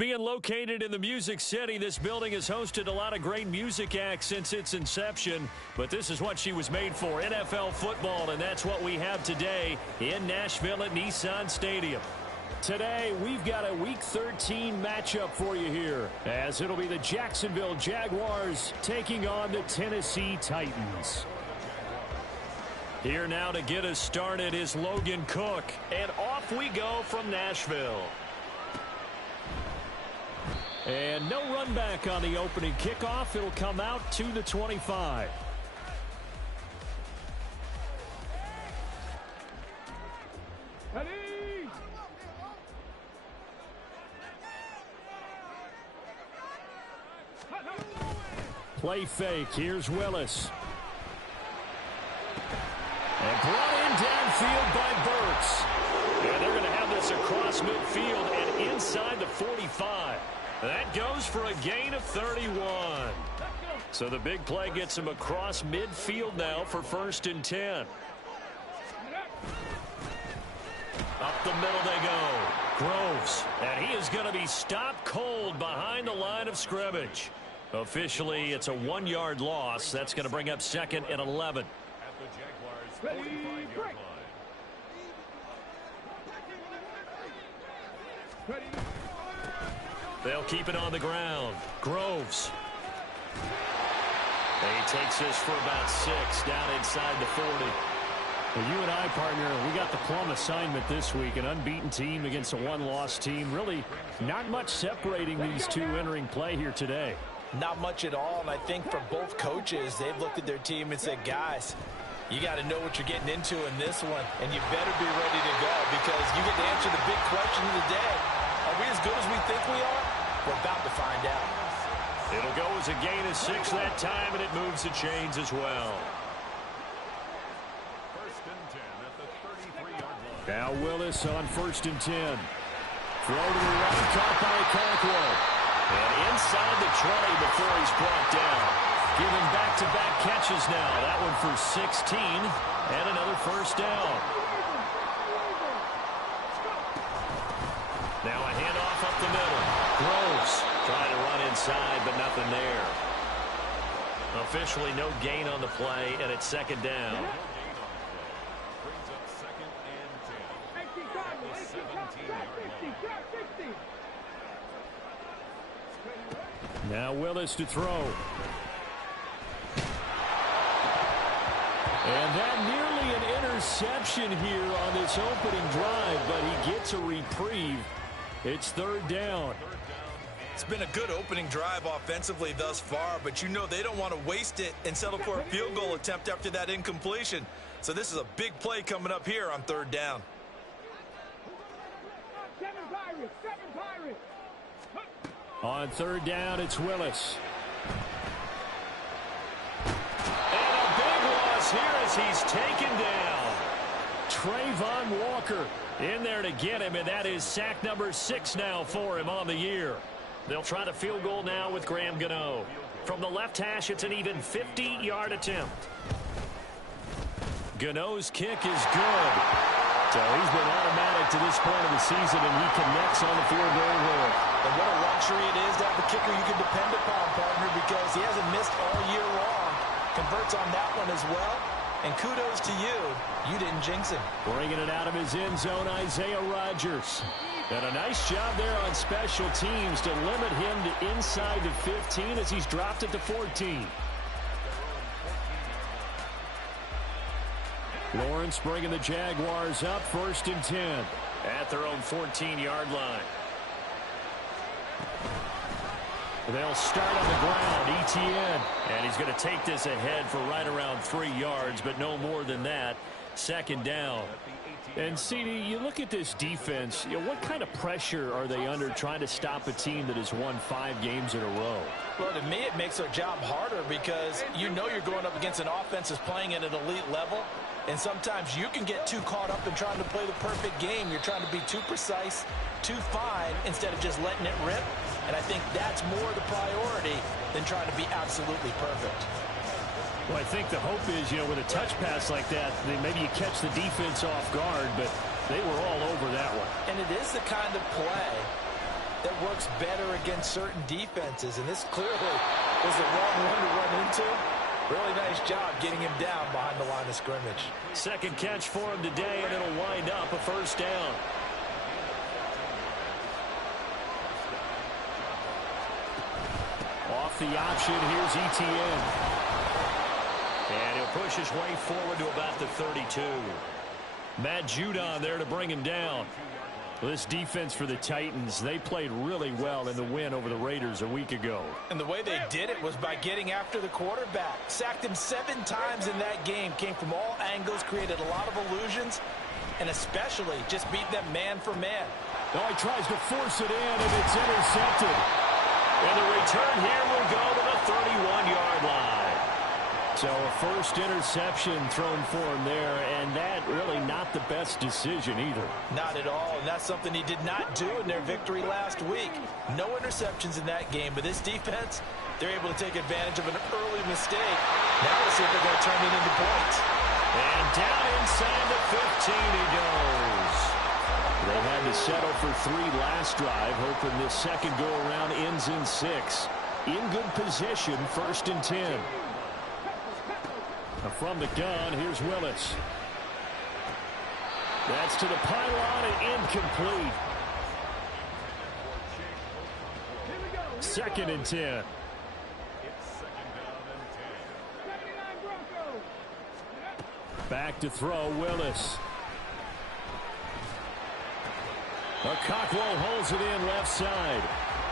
Being located in the Music City, this building has hosted a lot of great music acts since its inception, but this is what she was made for, NFL football, and that's what we have today in Nashville at Nissan Stadium. Today, we've got a Week 13 matchup for you here, as it'll be the Jacksonville Jaguars taking on the Tennessee Titans. Here now to get us started is Logan Cook, and off we go from Nashville. And no run back on the opening kickoff. It'll come out to the 25. Ready? Play fake. Here's Willis. And brought in downfield by Burks. And they're going to have this across midfield and inside the 45. That goes for a gain of 31. So the big play gets him across midfield now for 1st and 10. Up the middle they go. Groves. And he is going to be stopped cold behind the line of scrimmage. Officially, it's a 1-yard loss. That's going to bring up 2nd and 11. At the Jaguars' 45-yard line. Ready? They'll keep it on the ground. Groves. And he takes this for about 6 down inside the 40. Well, you and I, partner, we got the plum assignment this week. An unbeaten team against a one-loss team. Really not much separating these two entering play here today. Not much at all, and I think for both coaches, they've looked at their team and said, guys, you got to know what you're getting into in this one, and you better be ready to go because you get to answer the big question of the day. Are we as good as we think we are? We're about to find out. It'll go as a gain of 6 that time, and it moves the chains as well. 1st and 10 at the 33-yard line. Now Willis on 1st and 10. Throw to the right, caught by Cockrell. And inside the 20 before he's brought down. Giving back-to-back catches now. That one for 16 and another 1st down. Now a handoff up the middle. Groves trying to run inside, but nothing there. Officially no gain on the play, and it's 2nd down. Brings up 2nd and 10. At the 17-yard line. Now Willis to throw. And that nearly an interception here on this opening drive, but he gets a reprieve. It's 3rd down. It's been a good opening drive offensively thus far, but you know they don't want to waste it and settle for a field goal attempt after that incompletion. So this is a big play coming up here on 3rd down. 7 Pirates, 7 Pirates. On 3rd down, it's Willis. And a big loss here as he's taken down. Trayvon Walker in there to get him, and that is sack number 6 now for him on the year. They'll try the field goal now with Graham Gano. From the left hash, it's an even 50-yard attempt. Gano's kick is good. So he's been automatic to this point of the season, and he connects on the field goal hole. And what a luxury it is to have a kicker you can depend upon, partner, because he hasn't missed all year long. Converts on that one as well. And kudos to you. You didn't jinx him. Bringing it out of his end zone, Isaiah Rodgers. And a nice job there on special teams to limit him to inside the 15 as he's dropped it to 14. Lawrence bringing the Jaguars up 1st and 10 at their own 14-yard line. They'll start on the ground, Etienne. And he's going to take this ahead for right around 3 yards, but no more than that. 2nd down. And, CD, you look at this defense, what kind of pressure are they under trying to stop a team that has won 5 games in a row? Well, to me, it makes their job harder because you know you're going up against an offense that's playing at an elite level. And sometimes you can get too caught up in trying to play the perfect game. You're trying to be too precise, too fine, instead of just letting it rip. And I think that's more the priority than trying to be absolutely perfect. Well, I think the hope is, with a touch pass like that, maybe you catch the defense off guard, but they were all over that one. And it is the kind of play that works better against certain defenses, and this clearly was the wrong one to run into. Really nice job getting him down behind the line of scrimmage. Second catch for him today, and it'll wind up a first down. Off the option, here's Etienne. And he'll push his way forward to about the 32. Matt Judon there to bring him down. Well, this defense for the Titans, they played really well in the win over the Raiders a week ago. And the way they did it was by getting after the quarterback. Sacked him 7 times in that game. Came from all angles, created a lot of illusions, and especially just beat them man for man. Now he tries to force it in, and it's intercepted. And the return here will go to the 31-yard line. So a first interception thrown for him there, and that really not the best decision either. Not at all, and that's something he did not do in their victory last week. No interceptions in that game, but this defense, they're able to take advantage of an early mistake. Now let's see if they're going to turn it into points. And down inside the 15 he goes. They had to settle for 3 last drive, hoping this second go-around ends in 6. In good position, 1st and 10. From the gun, here's Willis. That's to the pylon and incomplete. 2nd and 10. Back to throw, Willis. Cockrell holds it in left side.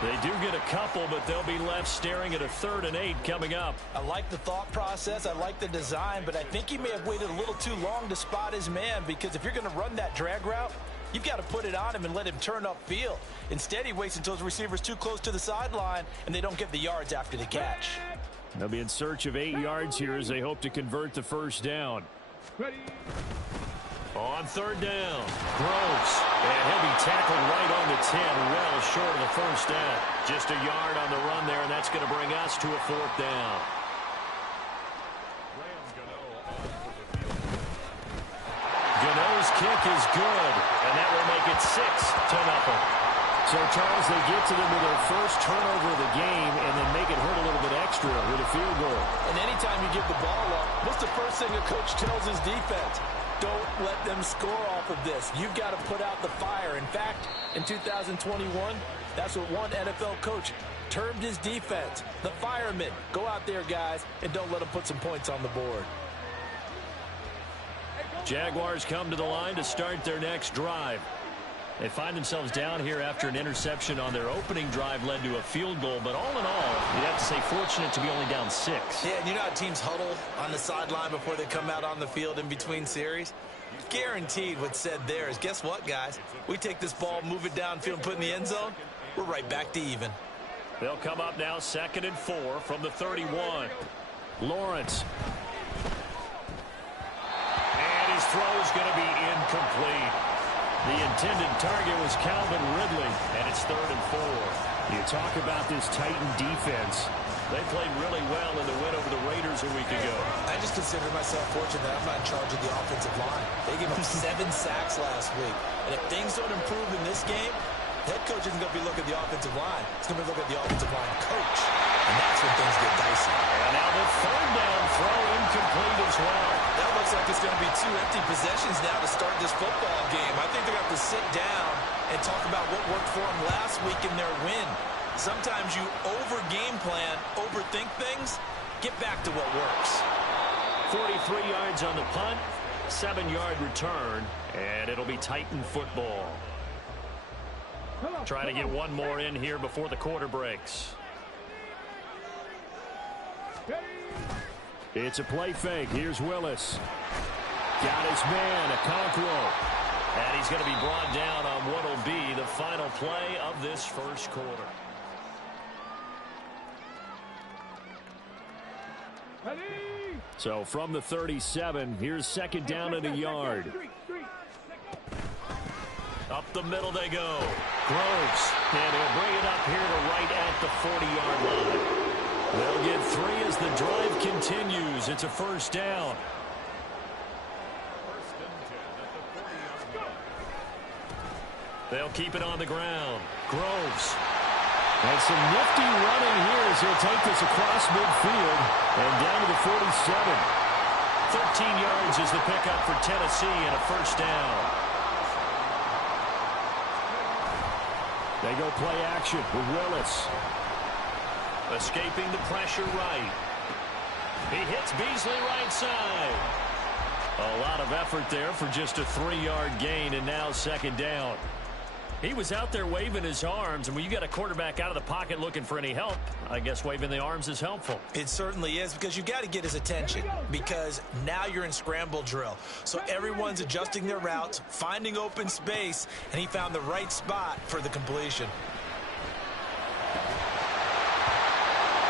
They do get a couple, but they'll be left staring at a 3rd and 8 coming up. I like the thought process. I like the design, but I think he may have waited a little too long to spot his man, because if you're going to run that drag route, you've got to put it on him and let him turn upfield. Instead, he waits until his receiver's too close to the sideline, and they don't get the yards after the catch. They'll be in search of 8 yards here as they hope to convert the first down. Ready. On 3rd down, Groves, and he'll be tackled right on the 10, well short of the first down. Just a yard on the run there, and that's going to bring us to a 4th down. Gano's kick is good, and that will make it 6-0. So, Charles, they get to them with their first turnover of the game and then make it hurt a little bit extra with a field goal. And anytime you give the ball up, what's the first thing a coach tells his defense? Don't let them score off of this. You've got to put out the fire. In fact, in 2021, that's what one NFL coach termed his defense. The firemen. Go out there, guys, and don't let them put some points on the board. Jaguars come to the line to start their next drive. They find themselves down here after an interception on their opening drive led to a field goal. But all in all, you'd have to say fortunate to be only down 6. Yeah, and you know how teams huddle on the sideline before they come out on the field in between series? Guaranteed what's said there is, guess what, guys? We take this ball, move it downfield, and put it in the end zone, we're right back to even. They'll come up now 2nd and 4 from the 31. Lawrence. And his throw is going to be incomplete. The intended target was Calvin Ridley, and it's 3rd and 4. You talk about this Titan defense. They played really well in the win over the Raiders a week ago. I just consider myself fortunate that I'm not in charge of the offensive line. They gave up 7 sacks last week. And if things don't improve in this game, head coach isn't going to be looking at the offensive line. He's going to be looking at the offensive line coach. And that's when things get dicey. And now the 3rd down throw incomplete as well. That looks like it's going to be 2 empty possessions now to start this football game. I think they're going to have to sit down and talk about what worked for them last week in their win. Sometimes you over-game plan, overthink things, get back to what works. 43 yards on the punt, 7-yard return, and it'll be Titan football. Trying to get one more in here before the quarter breaks. It's a play fake. Here's Willis. Got his man, Okonkwo. And he's going to be brought down on what will be the final play of this first quarter. So from the 37, here's 2nd down and a yard. Up the middle they go. Groves. And he'll bring it up here to right at the 40-yard line. They'll get 3 as the drive continues. It's a 1st down. They'll keep it on the ground. Groves. And some nifty running here as he'll take this across midfield and down to the 47. 13 yards is the pickup for Tennessee and a first down. They go play action with Willis. Escaping the pressure right. He hits Beasley right side. A lot of effort there for just a 3-yard gain, and now second down. He was out there waving his arms, and when you got a quarterback out of the pocket looking for any help, I guess waving the arms is helpful. It certainly is, because you got to get his attention, because now you're in scramble drill. So everyone's adjusting their routes, finding open space, and he found the right spot for the completion.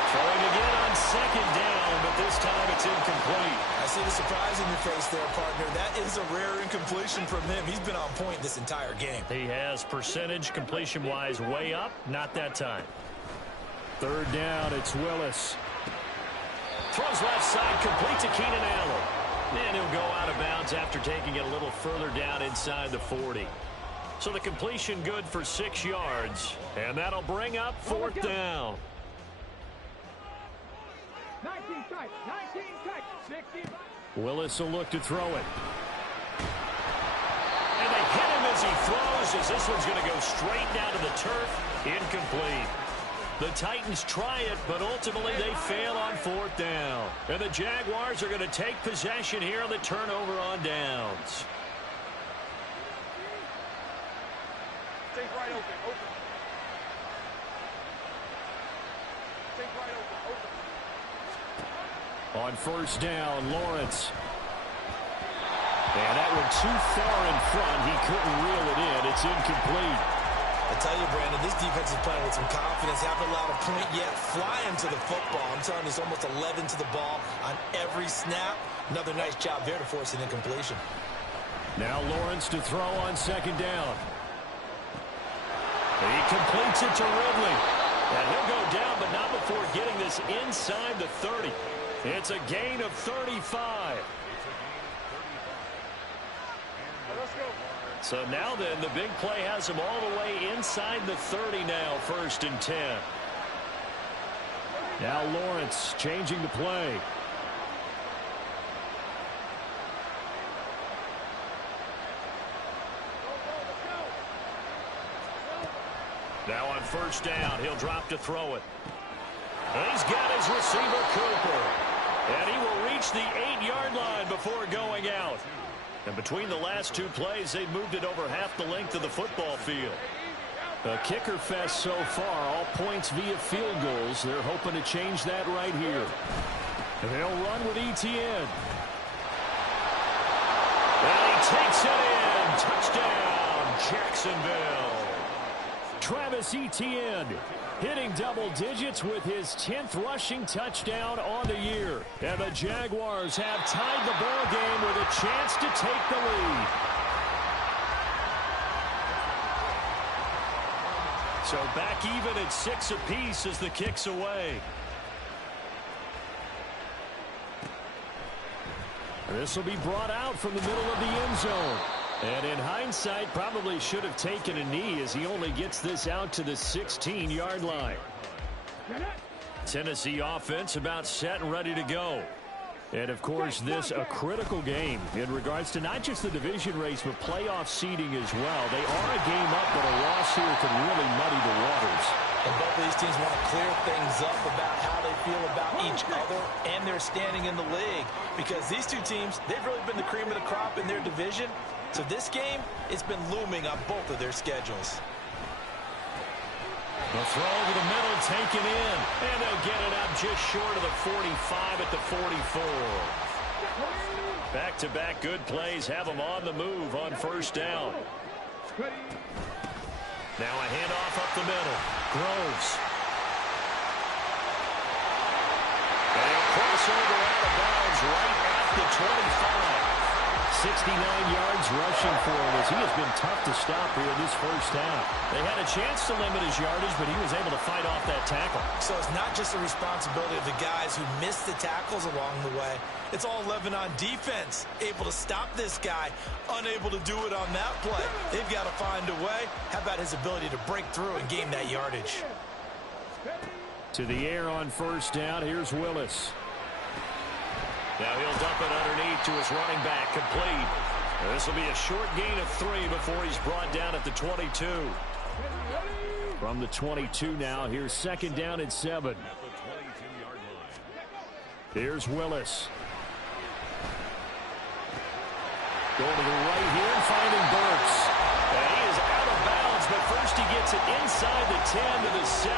Throwing again on second down, but this time it's incomplete. I see the surprise in your face there, partner. That is a rare incompletion from him. He's been on point this entire game. He has percentage completion-wise way up, not that time. Third down, it's Willis. Throws left side, complete to Keenan Allen. And he'll go out of bounds after taking it a little further down inside the 40. So the completion good for 6 yards, and that'll bring up fourth down. 19 tight, 60. Willis will look to throw it. And they hit him as he throws, as this one's going to go straight down to the turf. Incomplete. The Titans try it, but ultimately they fail on fourth down. And the Jaguars are going to take possession here on the turnover on downs. Take right open. Take right open. On first down, Lawrence. And that one too far in front. He couldn't reel it in. It's incomplete. I tell you, Brandon, this defense is playing with some confidence. Haven't allowed a point yet. Flying to the football. I'm telling you, it's almost 11 to the ball on every snap. Another nice job there to force an incompletion. Now Lawrence to throw on second down. He completes it to Ridley. And he'll go down, but not before getting this inside the 30. It's a gain of 35. Let's go. So now then, the big play has him all the way inside the 30 now, 1st and 10. Now Lawrence changing the play. Now on first down, he'll drop to throw it. And he's got his receiver, Cooper. And he will reach the 8-yard line before going out. And between the last two plays, they've moved it over half the length of the football field. A kicker fest so far, all points via field goals. They're hoping to change that right here. And they'll run with Etienne. And he takes it in. Touchdown, Jacksonville. Travis Etienne hitting double digits with his 10th rushing touchdown on the year. And the Jaguars have tied the ball game with a chance to take the lead. So back even at 6 apiece as the kick's away. This will be brought out from the middle of the end zone. And in hindsight, probably should have taken a knee as he only gets this out to the 16-yard line. Tennessee offense about set and ready to go. And, of course, this a critical game in regards to not just the division race, but playoff seeding as well. They are a game up, but a loss here could really muddy the waters. And both of these teams want to clear things up about how they feel about each other and their standing in the league. Because these two teams, they've really been the cream of the crop in their division. So this game, it's been looming on both of their schedules. The throw over the middle, taken in. And they'll get it up just short of the 45 at the 44. Back-to-back good plays have them on the move on first down. Now a handoff up the middle. Groves. And he'll cross over out of bounds right at the 25. 69 yards rushing for him as he has been tough to stop here in this first half. They had a chance to limit his yardage, but he was able to fight off that tackle. So it's not just the responsibility of the guys who missed the tackles along the way. It's all 11 on defense, able to stop this guy, unable to do it on that play. They've got to find a way. How about his ability to break through and gain that yardage? To the air on first down. Here's Willis. Now he'll dump it underneath to his running back, complete. This will be a short gain of 3 before he's brought down at the 22. From the 22 now, here's second down and 7. Here's Willis. Going to the right here and finding Burks. And he is out of bounds, but first he gets it inside the 10 to the 7.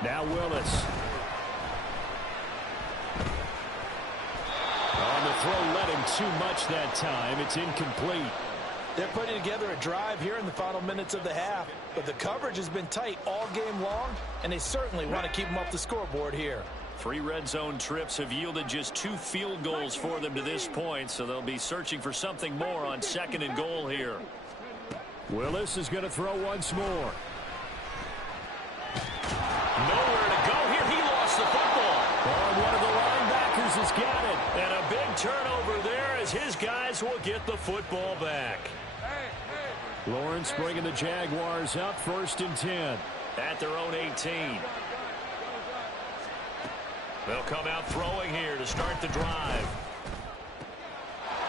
Now Willis. On the throw, let him too much that time. It's incomplete. They're putting together a drive here in the final minutes of the half, but the coverage has been tight all game long, and they certainly want to keep them up the scoreboard here. 3 red zone trips have yielded just 2 field goals for them to this point, so they'll be searching for something more on 2nd and goal here. Willis is going to throw once more. Nowhere to go here. He lost the football. And one of the linebackers has got it. And a big turnover there as his guys will get the football back. Lawrence bringing the Jaguars up 1st and 10. At their own 18. They'll come out throwing here to start the drive.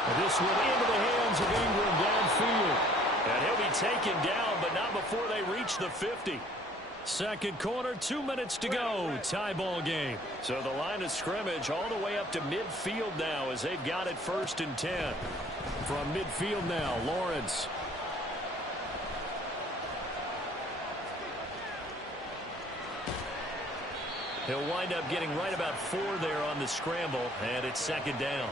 And this one into the hands of Ingram downfield. And he'll be taken down, but not before they reach the 50. Second quarter, 2 minutes to go. Tie ball game. So the line of scrimmage all the way up to midfield now as they've got it 1st and 10. From midfield now, Lawrence. He'll wind up getting right about 4 there on the scramble, and it's 2nd down.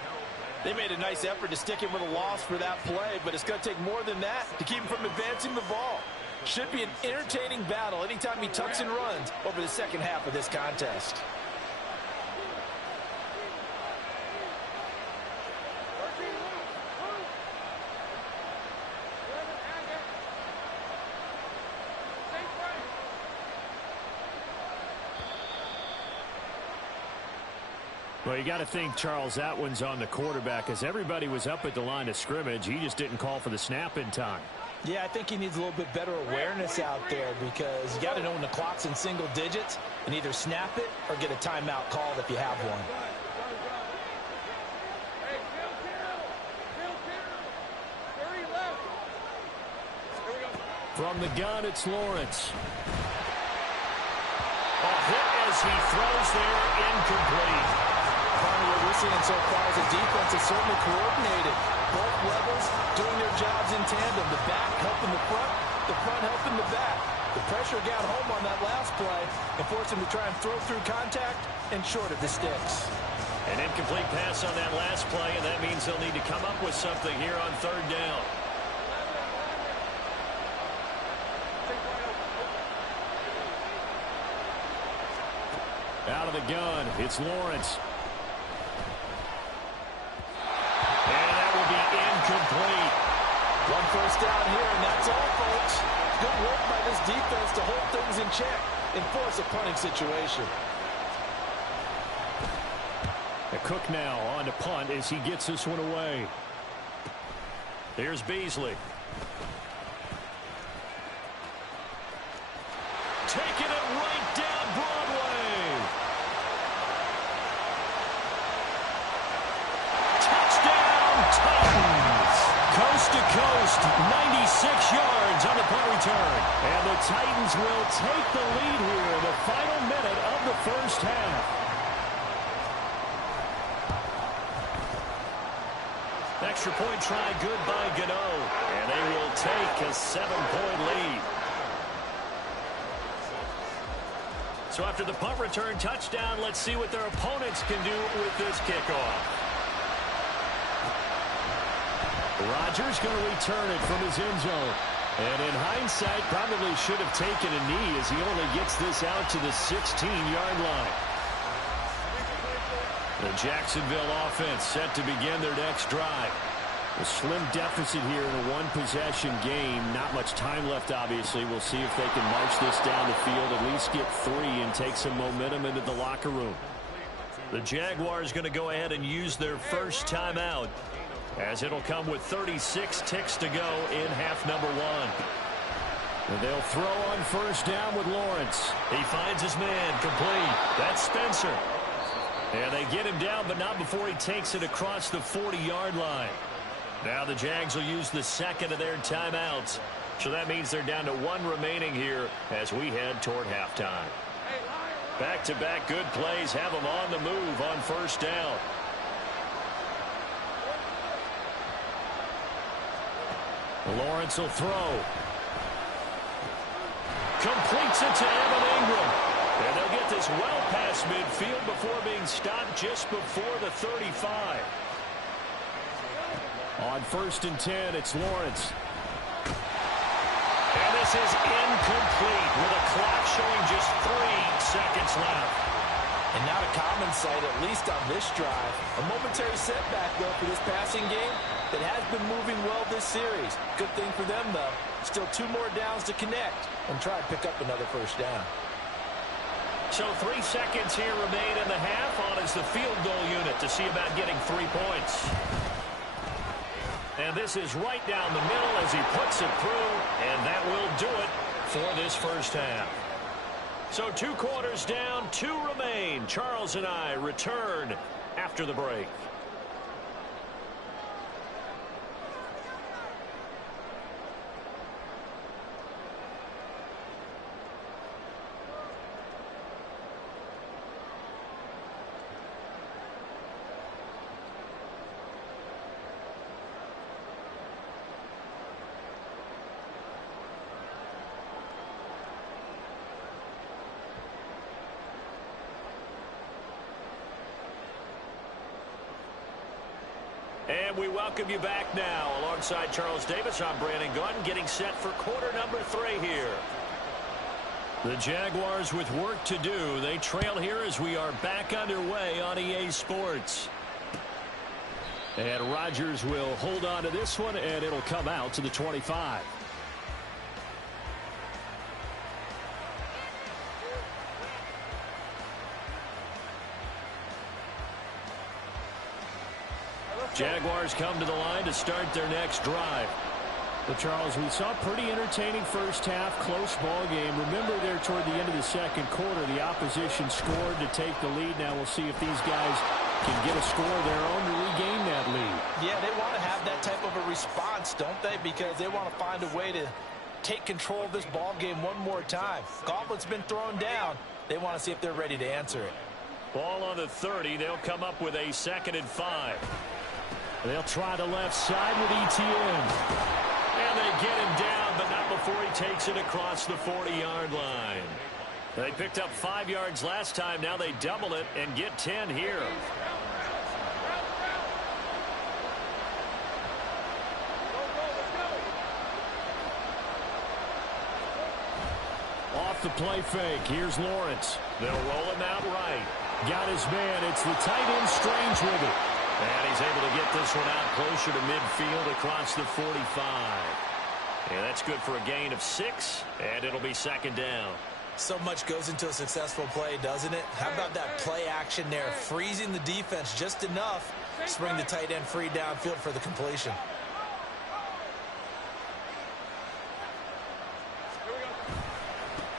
They made a nice effort to stick him with a loss for that play, but it's going to take more than that to keep him from advancing the ball. Should be an entertaining battle anytime he tucks and runs over the second half of this contest. Well, you got to think, Charles, that one's on the quarterback as everybody was up at the line of scrimmage. He just didn't call for the snap in time. Yeah, I think he needs a little bit better awareness out there because you got to know when the clock's in single digits and either snap it or get a timeout called if you have one. From the gun, it's Lawrence. A hit as he throws there, incomplete. Part of what we're seeing so far is the defense is certainly coordinated. Both levels doing their jobs in tandem. The back helping the front helping the back. The pressure got home on that last play and forced him to try and throw through contact and short of the sticks. An incomplete pass on that last play, and that means they'll need to come up with something here on 3rd down. Out of the gun, it's Lawrence. Incomplete. 1 first down here, and that's all, folks. Good work by this defense to hold things in check and force a punting situation. The Cook now on to punt as he gets this one away. Here's Beasley. Taking it right down Broadway. Touchdown, Titans. Coast to coast, 96 yards on the punt return. And the Titans will take the lead here in the final minute of the first half. Extra point try good by Gano. And they will take a 7-point lead. So after the punt return touchdown, let's see what their opponents can do with this kickoff. Rodgers going to return it from his end zone. And in hindsight, probably should have taken a knee as he only gets this out to the 16-yard line. The Jacksonville offense set to begin their next drive. A slim deficit here in a one-possession game. Not much time left, obviously. We'll see if they can march this down the field, at least get 3, and take some momentum into the locker room. The Jaguars going to go ahead and use their first timeout, as it'll come with 36 ticks to go in half number 1. And they'll throw on first down with Lawrence. He finds his man, complete. That's Spencer. And they get him down, but not before he takes it across the 40-yard line. Now the Jags will use the second of their timeouts. So that means they're down to 1 remaining here as we head toward halftime. Back-to-back good plays have them on the move on first down. Lawrence will throw. Completes it to Evan Ingram. And they'll get this well past midfield before being stopped just before the 35. On first and 10, it's Lawrence. And this is incomplete with a clock showing just 3 seconds left. And not a common sight, at least on this drive. A momentary setback, though, for this passing game that has been moving well this series. Good thing for them, though. Still 2 more downs to connect and try to pick up another first down. So 3 seconds here remain in the half on as the field goal unit to see about getting 3 points. And this is right down the middle as he puts it through, and that will do it for this first half. So 2 quarters down, 2 remain. Charles and I return after the break. And we welcome you back now. Alongside Charles Davis, I'm Brandon Gaudin, getting set for quarter number 3 here. The Jaguars with work to do. They trail here as we are back underway on EA Sports. And Rodgers will hold on to this one, and it'll come out to the 25. Jaguars come to the line to start their next drive. But Charles, we saw a pretty entertaining first half, close ball game. Remember there toward the end of the second quarter, the opposition scored to take the lead. Now we'll see if these guys can get a score of their own to regain that lead. Yeah, they want to have that type of a response, don't they? Because they want to find a way to take control of this ball game one more time. Gauntlet's been thrown down. They want to see if they're ready to answer it. Ball on the 30. They'll come up with a 2nd and 5. They'll try the left side with Etienne. And they get him down, but not before he takes it across the 40-yard line. They picked up 5 yards last time. Now they double it and get 10 here. Off the play fake. Here's Lawrence. They'll roll him out right. Got his man. It's the tight end Strange with it. And he's able to get this one out closer to midfield across the 45. And that's good for a gain of 6, and it'll be 2nd down. So much goes into a successful play, doesn't it? How about that play action there, freezing the defense just enough to bring the tight end free downfield for the completion.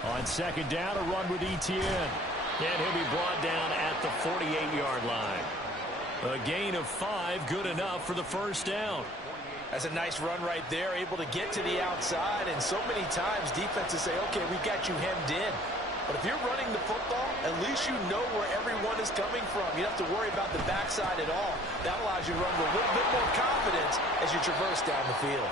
On 2nd down, a run with Etienne. And he'll be brought down at the 48-yard line. A gain of 5, good enough for the first down. That's a nice run right there, able to get to the outside. And so many times defenses say, okay, we got you hemmed in. But if you're running the football, at least you know where everyone is coming from. You don't have to worry about the backside at all. That allows you to run with a little bit more confidence as you traverse down the field.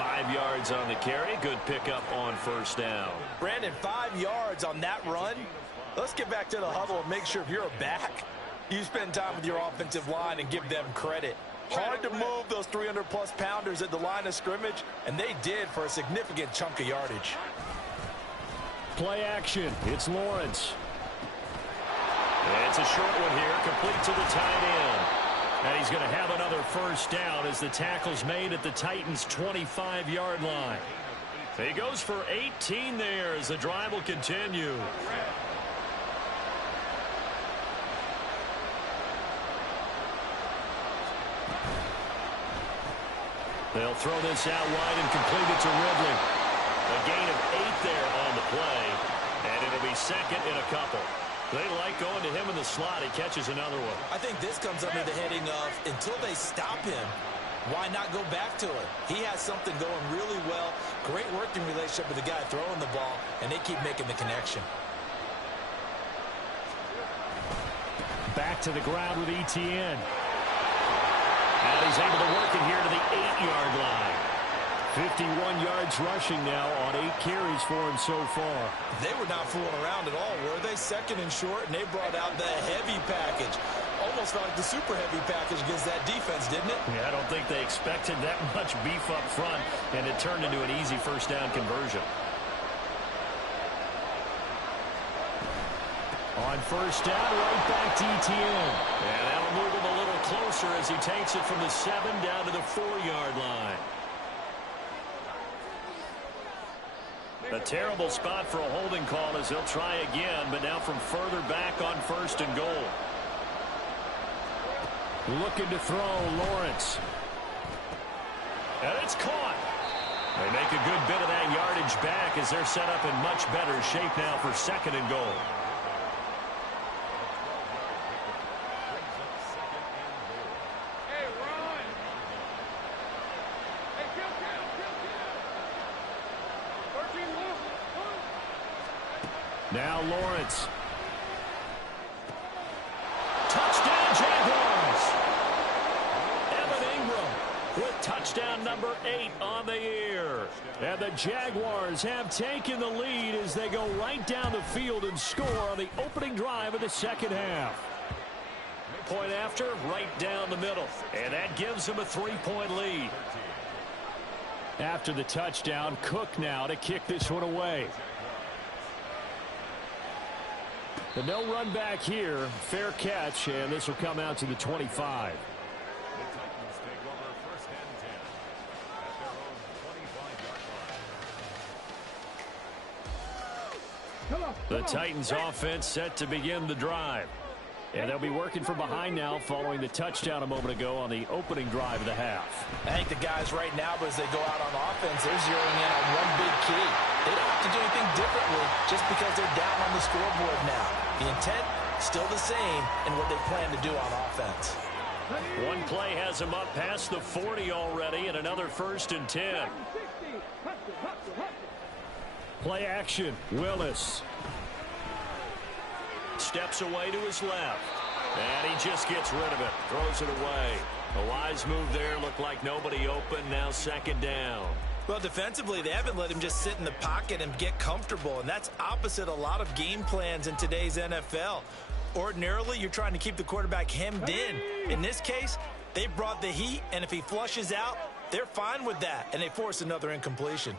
5 yards on the carry. Good pickup on first down. Brandon, 5 yards on that run. Let's get back to the huddle and make sure if you're a back, you spend time with your offensive line and give them credit. Hard to move those 300-plus pounders at the line of scrimmage, and they did for a significant chunk of yardage. Play action. It's Lawrence. It's a short one here, complete to the tight end. And he's going to have another first down as the tackle's made at the Titans' 25-yard line. He goes for 18 there as the drive will continue. They'll throw this out wide and complete it to Ridley. A gain of 8 there on the play, and it'll be second in a couple. They like going to him in the slot. He catches another one. I think this comes under the heading of until they stop him, why not go back to it? He has something going really well. Great working relationship with the guy throwing the ball, and they keep making the connection. Back to the ground with Etienne. And he's able to work it here to the 8-yard line. 51 yards rushing now on 8 carries for him so far. They were not fooling around at all, were they? Second and short, and they brought out the heavy package. Almost like the super heavy package against that defense, didn't it? Yeah, I don't think they expected that much beef up front, and it turned into an easy first down conversion. On first down, right back to Etienne. And that'll move him a little closer as he takes it from the 7 down to the 4-yard line. A terrible spot for a holding call as he'll try again, but now from further back on first and goal. Looking to throw, Lawrence. And it's caught. They make a good bit of that yardage back as they're set up in much better shape now for second and goal. Hey, run! Hey, kill! 13, move! Now Lawrence. Touchdown, Jaguars! Evan Ingram with touchdown number 8 on the year. And the Jaguars have taken the lead as they go right down the field and score on the opening drive of the second half. Point after, right down the middle. And that gives them a 3-point lead. After the touchdown, Cook now to kick this one away. But no run back here. Fair catch, and this will come out to the 25. The Titans offense set to begin the drive. And they'll be working from behind now following the touchdown a moment ago on the opening drive of the half. I think the guys right now, as they go out on offense, they're zeroing in on one big key. They don't have to do anything differently just because they're down on the scoreboard now. The intent, still the same in what they plan to do on offense. One play has them up past the 40 already, and another 1st and 10. Play action, Willis. Steps away to his left. And he just gets rid of it. Throws it away. A wise move there. Looked like nobody open. Now second down. Well, defensively, they haven't let him just sit in the pocket and get comfortable, and that's opposite a lot of game plans in today's NFL. Ordinarily, you're trying to keep the quarterback hemmed in. In this case, they brought the heat, and if he flushes out, they're fine with that, and they force another incompletion.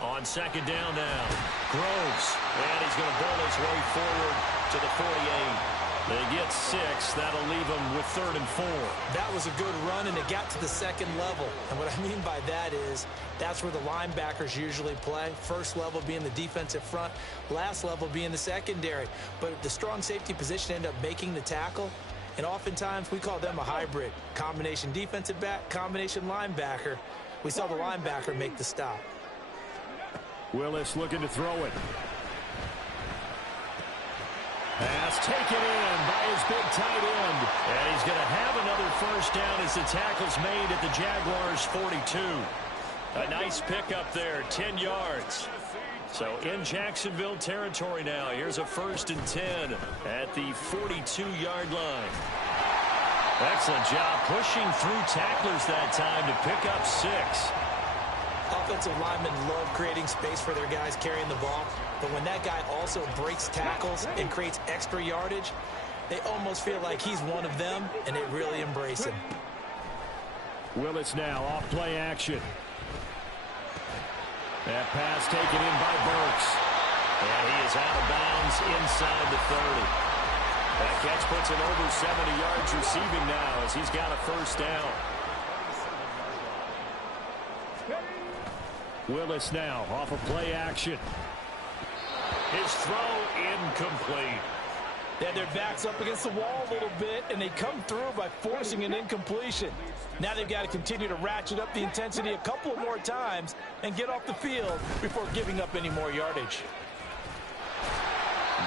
On second down now, Groves. And he's going to bowl his way forward to the 48. They get 6. That'll leave them with 3rd and 4. That was a good run, and it got to the second level. And what I mean by that is that's where the linebackers usually play. First level being the defensive front, last level being the secondary. But the strong safety position ended up making the tackle. And oftentimes we call them a hybrid. Combination defensive back, combination linebacker. We saw the linebacker make the stop. Willis looking to throw it. Pass taken in by his big tight end. And he's going to have another first down as the tackle's made at the Jaguars' 42. A nice pickup there, 10 yards. So in Jacksonville territory now. Here's a 1st and 10 at the 42-yard line. Excellent job pushing through tacklers that time to pick up 6. Offensive linemen love creating space for their guys carrying the ball, but when that guy also breaks tackles and creates extra yardage, they almost feel like he's one of them, and they really embrace him. Willis now off play action. That pass taken in by Burks. And he is out of bounds inside the 30. That catch puts him over 70 yards receiving now as he's got a first down. Willis now off of play action. His throw incomplete. They had their backs up against the wall a little bit, and they come through by forcing an incompletion. Now they've got to continue to ratchet up the intensity a couple more times and get off the field before giving up any more yardage.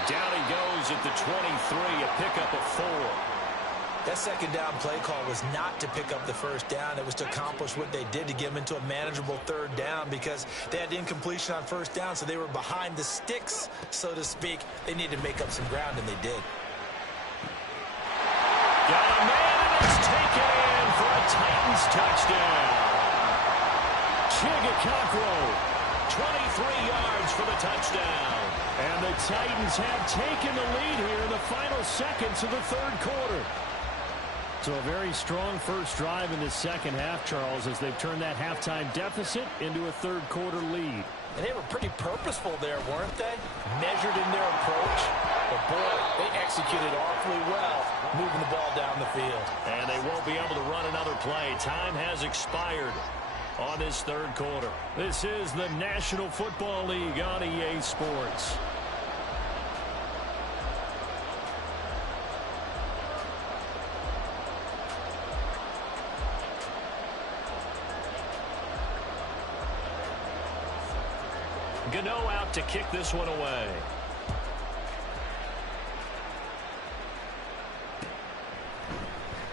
Down he goes at the 23, a pickup of 4. That second down play call was not to pick up the first down. It was to accomplish what they did to get them into a manageable third down because they had incompletion on first down, so they were behind the sticks, so to speak. They needed to make up some ground, and they did. Got a man, and it's taken for a Titans touchdown. Chigakakro. 23 yards for the touchdown. And the Titans have taken the lead here in the final seconds of the third quarter. So a very strong first drive in the second half, Charles, as they've turned that halftime deficit into a third quarter lead. And they were pretty purposeful there, weren't they? Measured in their approach. But boy, they executed awfully well, moving the ball down the field. And they won't be able to run another play. Time has expired on this third quarter. This is the National Football League on EA Sports. Gano out to kick this one away.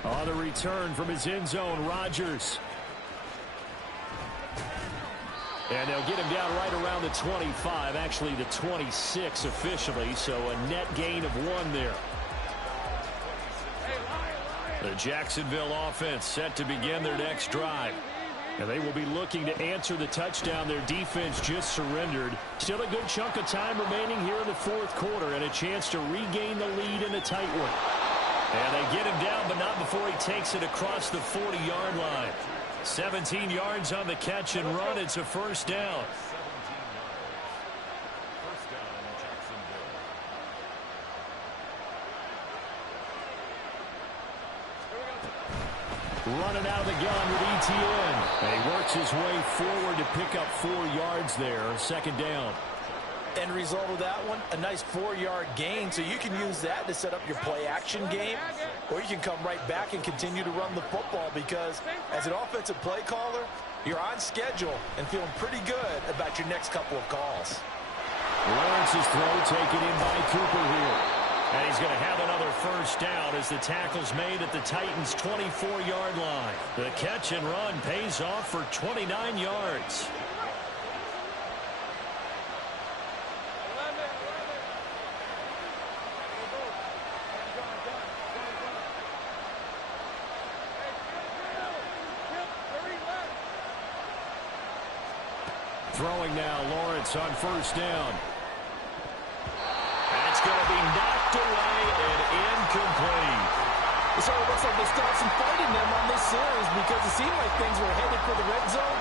On the return from his end zone, Rodgers. And they'll get him down right around the 25, actually the 26 officially, so a net gain of 1 there. The Jacksonville offense set to begin their next drive. And they will be looking to answer the touchdown their defense just surrendered. Still a good chunk of time remaining here in the fourth quarter and a chance to regain the lead in a tight one. And they get him down, but not before he takes it across the 40-yard line. 17 yards on the catch and run. It's a first down. Running out of the gun with Etienne. And he works his way forward to pick up 4 yards there. Second down. End result of that one, a nice 4-yard gain, so you can use that to set up your play-action game, or you can come right back and continue to run the football because as an offensive play caller, you're on schedule and feeling pretty good about your next couple of calls. Lawrence's throw taken in by Cooper here. And he's going to have another first down as the tackle's made at the Titans' 24-yard line. The catch and run pays off for 29 yards. Throwing now, Lawrence on first down. And it's going to be knocked away and incomplete. So it looks like they start some fighting them on this series because it seemed like things were headed for the red zone.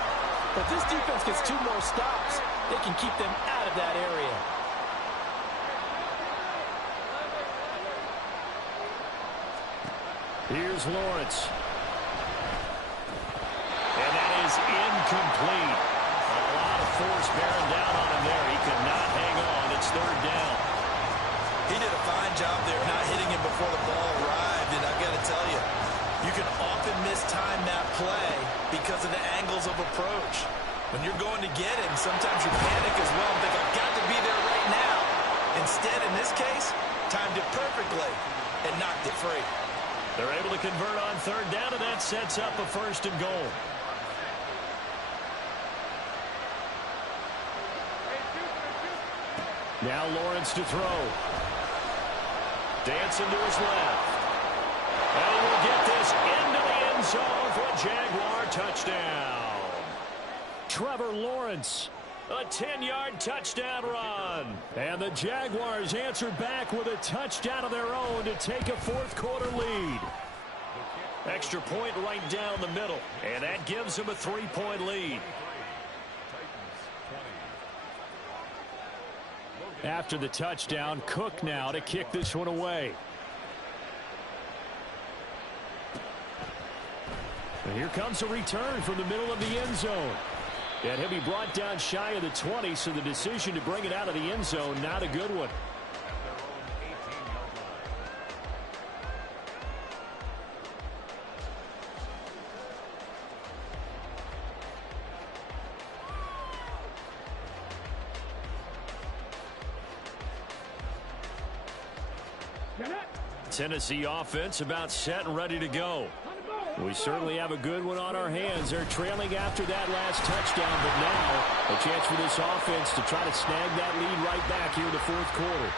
But this defense gets 2 more stops. They can keep them out of that area. Here's Lawrence. And that is incomplete. A lot of force bearing down on him there. He could not hang on. It's third down. He did a fine job there not hitting him before the ball arrived. And I've got to tell you, you can often mistime that play because of the angles of approach. When you're going to get him, sometimes you panic as well and think, I've got to be there right now. Instead, in this case, timed it perfectly and knocked it free. They're able to convert on third down, and that sets up a first and goal. Now Lawrence to throw. Dancing to his left. And he will get this into the end zone for a Jaguar touchdown. Trevor Lawrence. A 10-yard touchdown run. And the Jaguars answer back with a touchdown of their own to take a fourth quarter lead. Extra point right down the middle. And that gives them a 3-point lead. After the touchdown, Cook now to kick this one away. And here comes a return from the middle of the end zone. And he'll be brought down shy of the 20, so the decision to bring it out of the end zone, not a good one. Tennessee offense about set and ready to go. We certainly have a good one on our hands. They're trailing after that last touchdown, but now a chance for this offense to try to snag that lead right back here in the fourth quarter.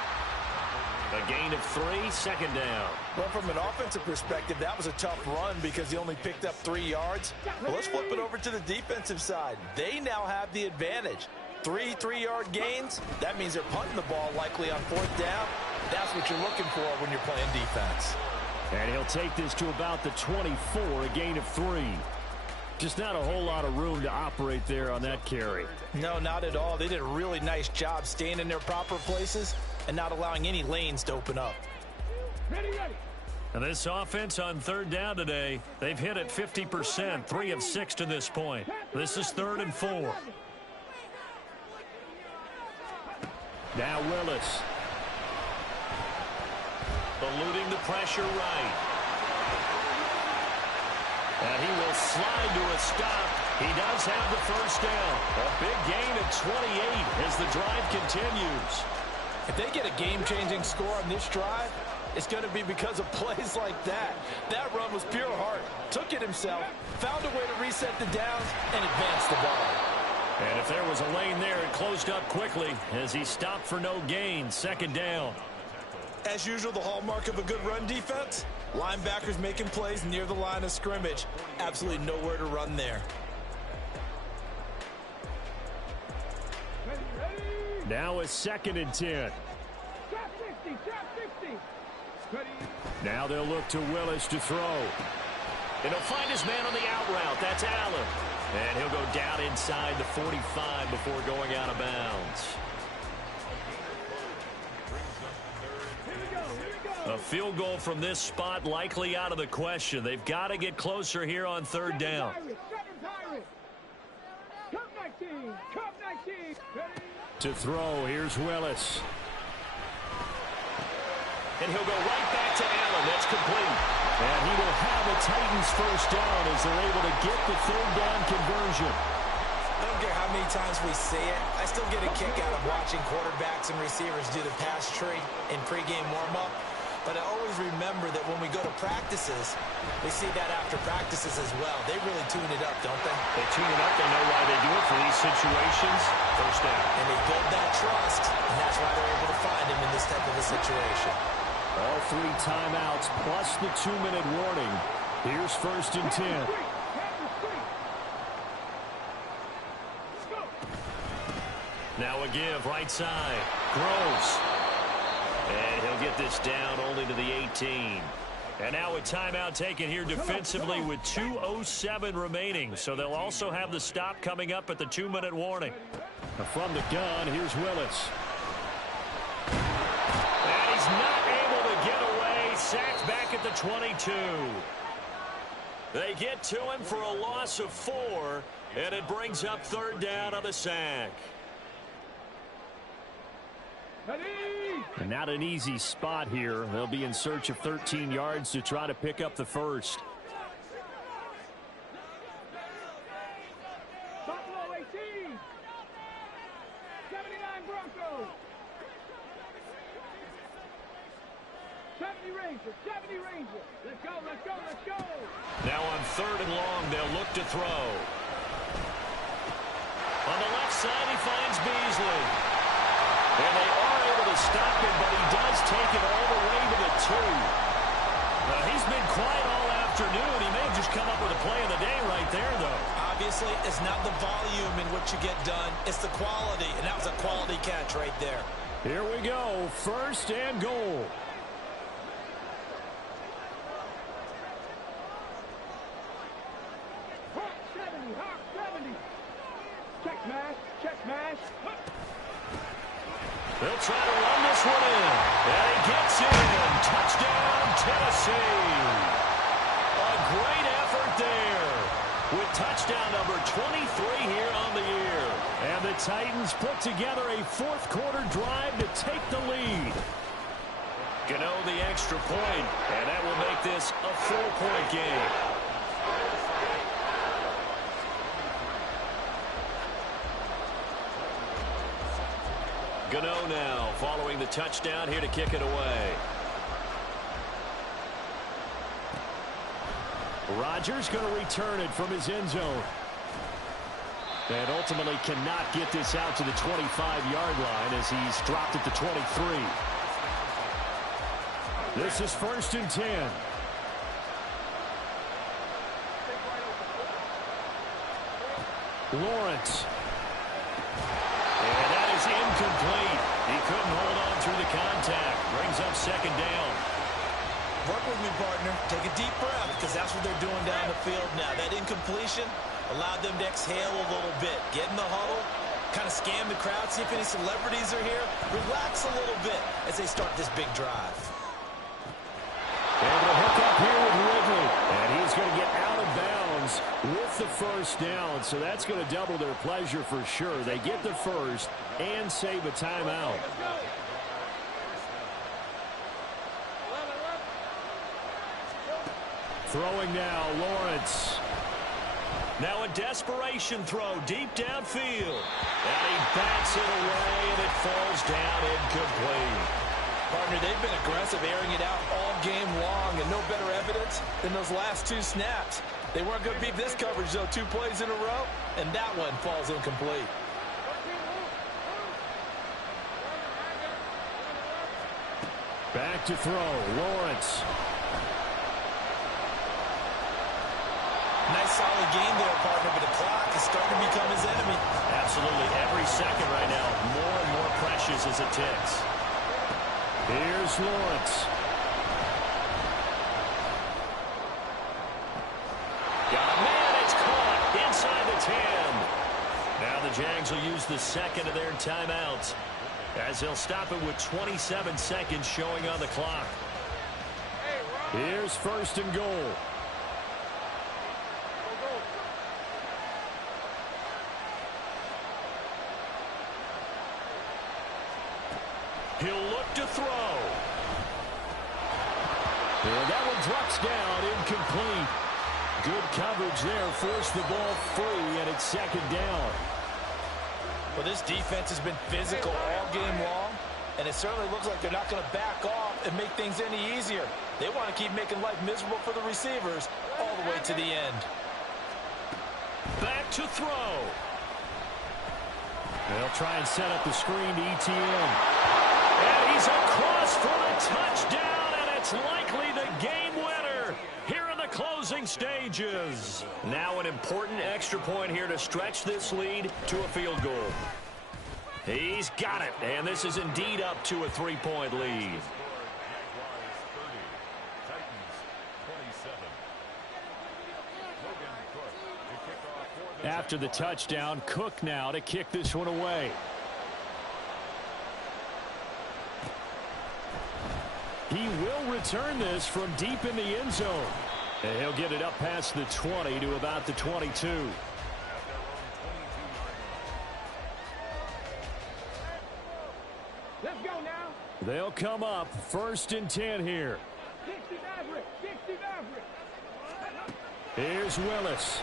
A gain of 3, second down. Well, from an offensive perspective, that was a tough run because he only picked up 3 yards. Well, let's flip it over to the defensive side. They now have the advantage. 3 3-yard gains, that means they're punting the ball likely on fourth down. That's what you're looking for when you're playing defense. And he'll take this to about the 24, a gain of 3. Just not a whole lot of room to operate there on that carry. No, not at all. They did a really nice job staying in their proper places and not allowing any lanes to open up. Ready, ready. And this offense on third down today, they've hit it 50%, 3 of 6 to this point. This is 3rd and 4. Now Willis. Eluding the pressure right. And he will slide to a stop. He does have the first down. A big gain of 28 as the drive continues. If they get a game-changing score on this drive, it's going to be because of plays like that. That run was pure heart. Took it himself, found a way to reset the downs, and advanced the ball. And if there was a lane there, it closed up quickly as he stopped for no gain. Second down. As usual, the hallmark of a good run defense, linebackers making plays near the line of scrimmage. Absolutely nowhere to run there. Ready, ready. Now a 2nd and 10. Trap 60, trap 60. Ready. Now they'll look to Willis to throw. And he'll find his man on the out route. That's Allen. And he'll go down inside the 45 before going out of bounds. A field goal from this spot likely out of the question. They've got to get closer here on third down. To throw, here's Willis. And he'll go right back to Allen. That's complete. And he will have a Titans first down as they're able to get the third down conversion. I don't care how many times we see it. I still get a kick out of watching quarterbacks and receivers do the pass tree in pregame warm-up. But I always remember that when we go to practices, we see that after practices as well. They really tune it up, don't they? They tune it up. They know why they do it for these situations. First down. And they build that trust, and that's why they're able to find him in this type of a situation. All 3 timeouts plus the 2-minute warning. Here's 1st and 10. Now a give, right side. Groves. And he'll get this down only to the 18. And now a timeout taken here defensively with 2:07 remaining. So they'll also have the stop coming up at the 2-minute warning. From the gun, here's Willis. And he's not able to get away. Sacked back at the 22. They get to him for a loss of 4. And it brings up third down on the sack. And not an easy spot here. They'll be in search of 13 yards to try to pick up the first. Buffalo 18. 79 Broncos. 70 Rangers. 70 Rangers. Let's go, let's go, let's go. Now on 3rd and long, they'll look to throw. On the left side, he finds Beasley. And they are able to stop him, but he does take it all the way to the 2. He's been quiet all afternoon. He may have just come up with a play of the day right there, though. Obviously, it's not the volume in what you get done. It's the quality, and that was a quality catch right there. Here we go. 1st and goal. Hawk 70, Hawk 70. Check smash, check smash. They'll try to run this one in. And he gets in. Touchdown, Tennessee. A great effort there with touchdown number 23 here on the year. And the Titans put together a fourth-quarter drive to take the lead. Gano the extra point, and that will make this a 4-point game. Gano now following the touchdown here to kick it away. Rodgers going to return it from his end zone. And ultimately cannot get this out to the 25-yard line as he's dropped at the 23. This is 1st and 10. Lawrence. And that is incomplete. He couldn't hold on through the contact. Brings up 2nd down. Work with me, partner. Take a deep breath, because that's what they're doing down the field now. That incompletion allowed them to exhale a little bit. Get in the huddle, kind of scan the crowd, see if any celebrities are here. Relax a little bit as they start this big drive. Able to hook up here with Ridley. And he's going to get out of bounds with the 1st down. So that's going to double their pleasure for sure. They get the first and save a timeout. Throwing now, Lawrence. Now a desperation throw deep downfield. And he bats it away, and it falls down incomplete. Partner, they've been aggressive, airing it out all game long, and no better evidence than those last 2 snaps. They weren't going to beat this coverage, though, 2 plays in a row, and that one falls incomplete. Back to throw, Lawrence. Nice solid game there, partner, but the clock is starting to become his enemy. Absolutely. Every second right now, more and more precious as it ticks. Here's Lawrence. Got a man. It's caught inside the 10. Now the Jags will use the second of their timeouts as they'll stop it with 27 seconds showing on the clock. Here's 1st and goal. He'll look to throw. And that one drops down, incomplete. Good coverage there, forced the ball free, and it's 2nd down. Well, this defense has been physical all game long, and it certainly looks like they're not going to back off and make things any easier. They want to keep making life miserable for the receivers all the way to the end. Back to throw. They'll try and set up the screen to ETN. And he's across for the touchdown, and it's likely the game winner here in the closing stages. Now an important extra point here to stretch this lead to a field goal. He's got it, and this is indeed up to a 3-point lead. After the touchdown, Cook now to kick this one away. He will return this from deep in the end zone. And he'll get it up past the 20 to about the 22. Let's go now. They'll come up 1st and 10 here. 60 Maverick. 60 Maverick. Here's Willis.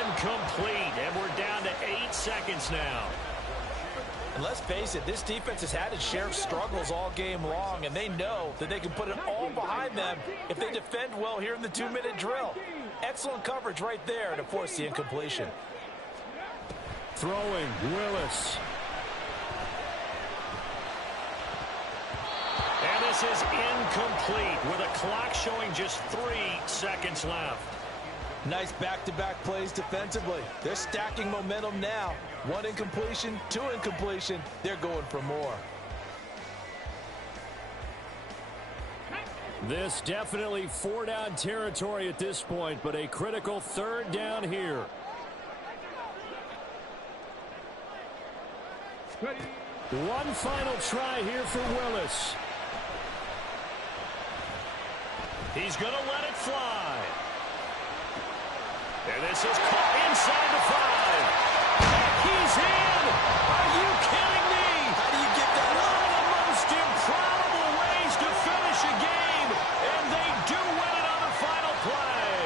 Incomplete, and we're down to 8 seconds now. And let's face it, this defense has had its share of struggles all game long, and they know that they can put it all behind them if they defend well here in the 2-minute drill. Excellent coverage right there to force the incompletion. Throwing, Willis. And this is incomplete with a clock showing just 3 seconds left. Nice back-to-back plays defensively. They're stacking momentum now. 1 incompletion, 2 incompletion. They're going for more. This definitely 4-down territory at this point, but a critical 3rd down here. Ready. One final try here for Willis. He's going to let it fly. And this is caught inside the 5. And he's in! Are you kidding me? How do you get that One up? of the most improbable ways to finish a game. And they do win it on the final play.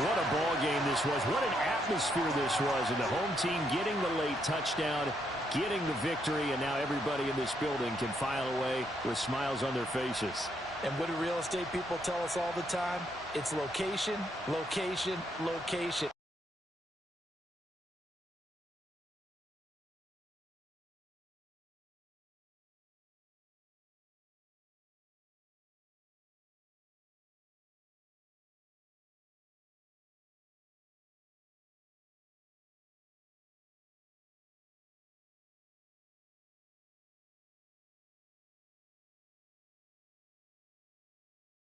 What a ball game this was. What an atmosphere this was. And the home team getting the late touchdown, getting the victory, and now everybody in this building can file away with smiles on their faces. And what do real estate people tell us all the time? It's location, location, location.